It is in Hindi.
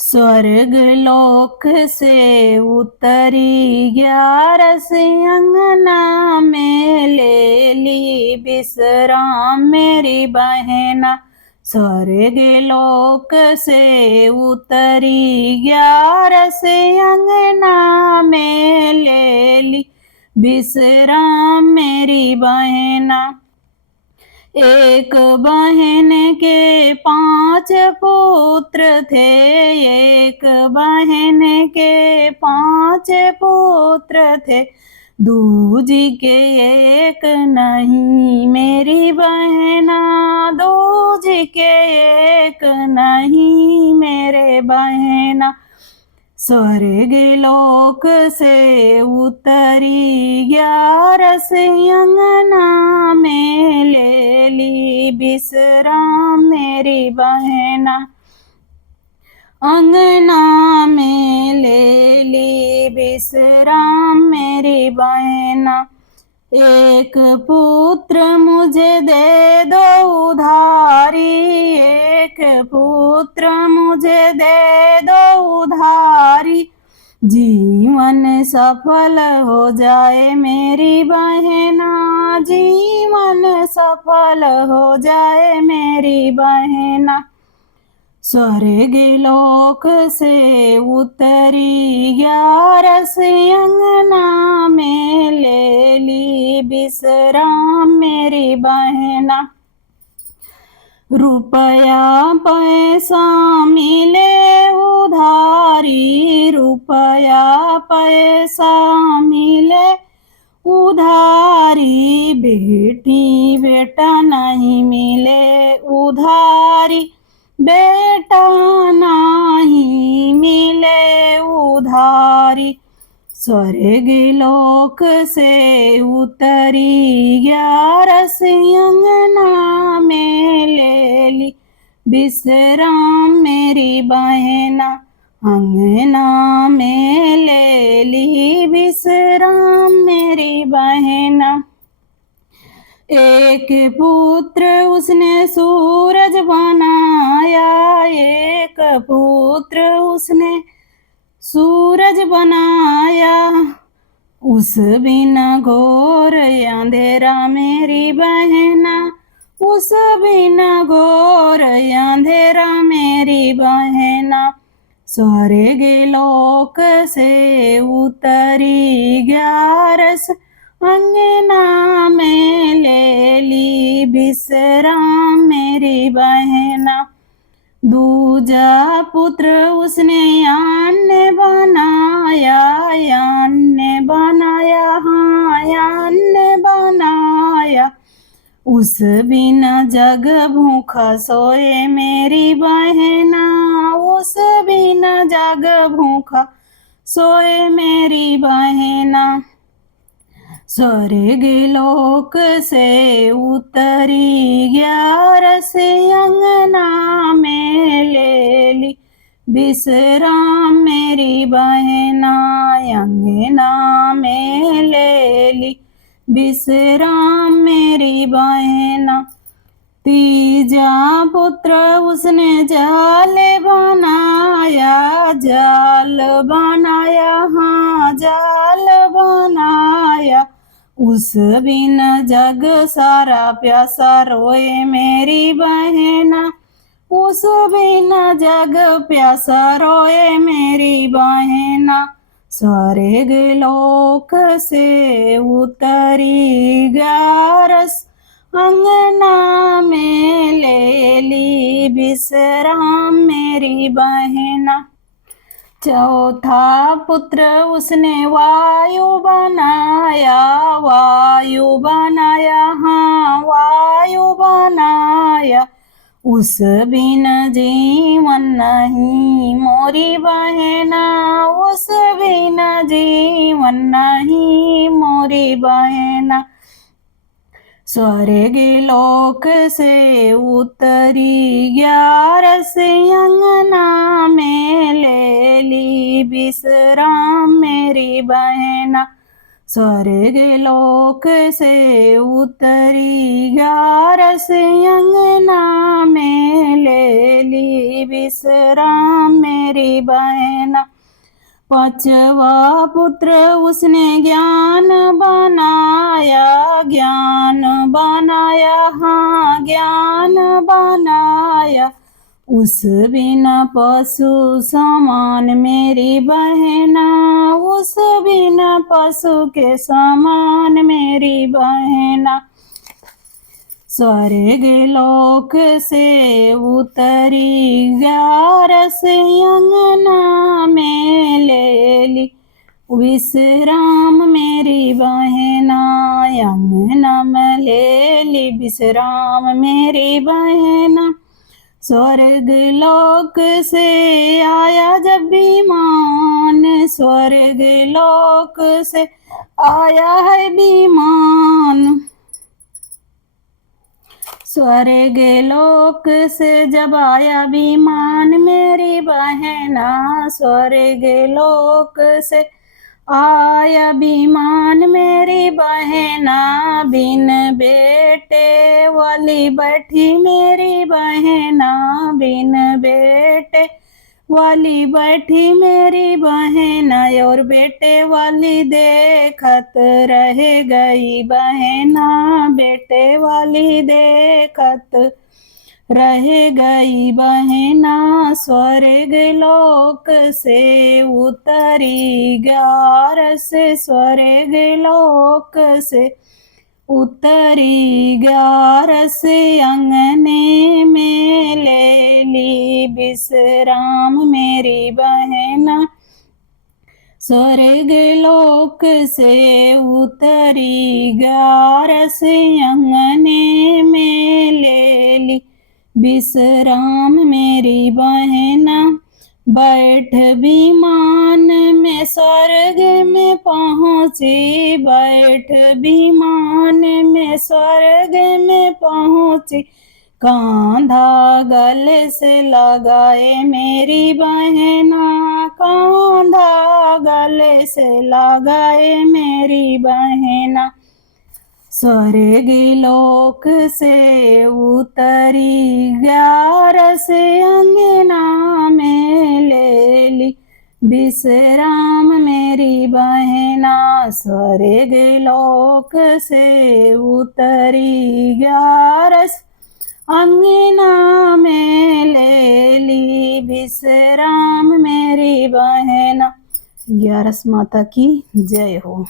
स्वर्ग लोक से उतरी 11 अंगना में ले ली विश्राम मेरी बहना। स्वर्ग लोक से उतरी 11 अंगना में ले ली विश्राम मेरी बहना। एक बहन के 5 पुत्र थे, एक बहन के 5 पुत्र थे, दूजी के एक नहीं मेरी बहना, दूजी के एक नहीं मेरे बहना। स्वर्ग लोक से उतरी 11 अंगना में ले ली विश्राम मेरी बहना। अंगना में ले ली विश्राम मेरी बहना। एक पुत्र मुझे दे दो उधारी, एक पुत्र मुझे दे दो उधारी, जीवन सफल हो जाए मेरी बहना, जीवन सफल हो जाए मेरी बहना। स्वर्ग लोक से उतरी 11 अंगना में ले ली विश्राम मेरी बहना। रुपया पैसा मिले उधारी, रुपया पैसा मिले उधारी, बेटी बेटा नहीं मिले उधारी, बेटा नहीं मिले उधारी। स्वर्ग लोक से उतरी 11 अंगना में ले ली विश्राम मेरी बहना। अंगना में ले ली विश्राम मेरी बहना। एक पुत्र उसने सूरज बनाया, एक पुत्र उसने सूरज बनाया, उस बिना घोर अंधेरा मेरी बहना, उस बिना घोर अंधेरा मेरी बहना। स्वर्ग लोक से उतरी 11 अंगना में ले ली विश्राम मेरी बहना। दूजा पुत्र उसने अन्न बनाया, अन्न बनाया, हाँ अन्न बनाया, उस बिना जग भूखा सोए मेरी बहना, उस बिना जग भूखा सोए मेरी बहना। स्वर्ग लोक से उतरी 11 अंगना में ले ली विश्राम मेरी बहना। अंगना में ले ली विश्राम मेरी बहना। तीजा पुत्र उसने जाल बनाया, जाल बनाया, हाँ जाल बनाया, उस बिना जग सारा प्यासा रोए मेरी बहना, उस बिना जग प्यासा रोए मेरी बहना। स्वर्ग लोक से उतरी 11 अंगना में ले ली विश्राम मेरी बहना। चौथा पुत्र उसने वायु बनाया, वायु बनाया, हाँ वायु बनाया, उस बिना जीवन नहीं मोरी बहना, उस बिना जीवन नहीं मोरी बहना। स्वर्ग लोक से उतरी 11 अंगना में ले ली विश्राम मेरी बहना। स्वर्ग लोक से उतरी ग्यारस अंगना में ले ली विश्राम मेरी बहना। पांचवा पुत्र उसने ज्ञान बनाया, ज्ञान बनाया, हाँ ज्ञान बनाया। उस बिना पशु समान मेरी बहना, उस बिना पशु के समान मेरी बहना। स्वर्ग लोक से उतरी ग्यारस अंगना में ले ली विश्राम मेरी बहना। अंगना में ले ली विश्राम मेरी बहना। स्वर्ग लोक से आया जब विमान, स्वर्ग लोक से आया है विमान। स्वर्ग लोक से जब आया विमान मेरी बहना, स्वर्ग लोक से आया विमान मेरी बहना। बिन बेटे वाली बैठी मेरी बहना, बिन बेटे वाली बैठी मेरी बहना। और बेटे वाली देखत रह गई बहना, बेटे वाली देखत रह गई बहना। स्वर्ग लोक से उतरी ग्यारस, स्वर्ग लोक से उतरी ग्यारस अंगने में ले ली विश्राम मेरी बहना। स्वर्ग लोक से उतरी ग्यारस अंगने में ले ली विश्राम मेरी बहना। बैठ विमान में स्वर्ग में पहुँची, बैठ विमान में स्वर्ग में पहुँची। कांधा गले से लगाए मेरी बहना, कांधा गले से लगाए मेरी बहना। स्वर्ग लोक से उतरी ग्यारस अंगना में ले ली विश्राम मेरी बहना। स्वर्ग लोक से उतरी ग्यारस अंगना में ले ली विश्राम मेरी बहना। ग्यारस माता की जय हो।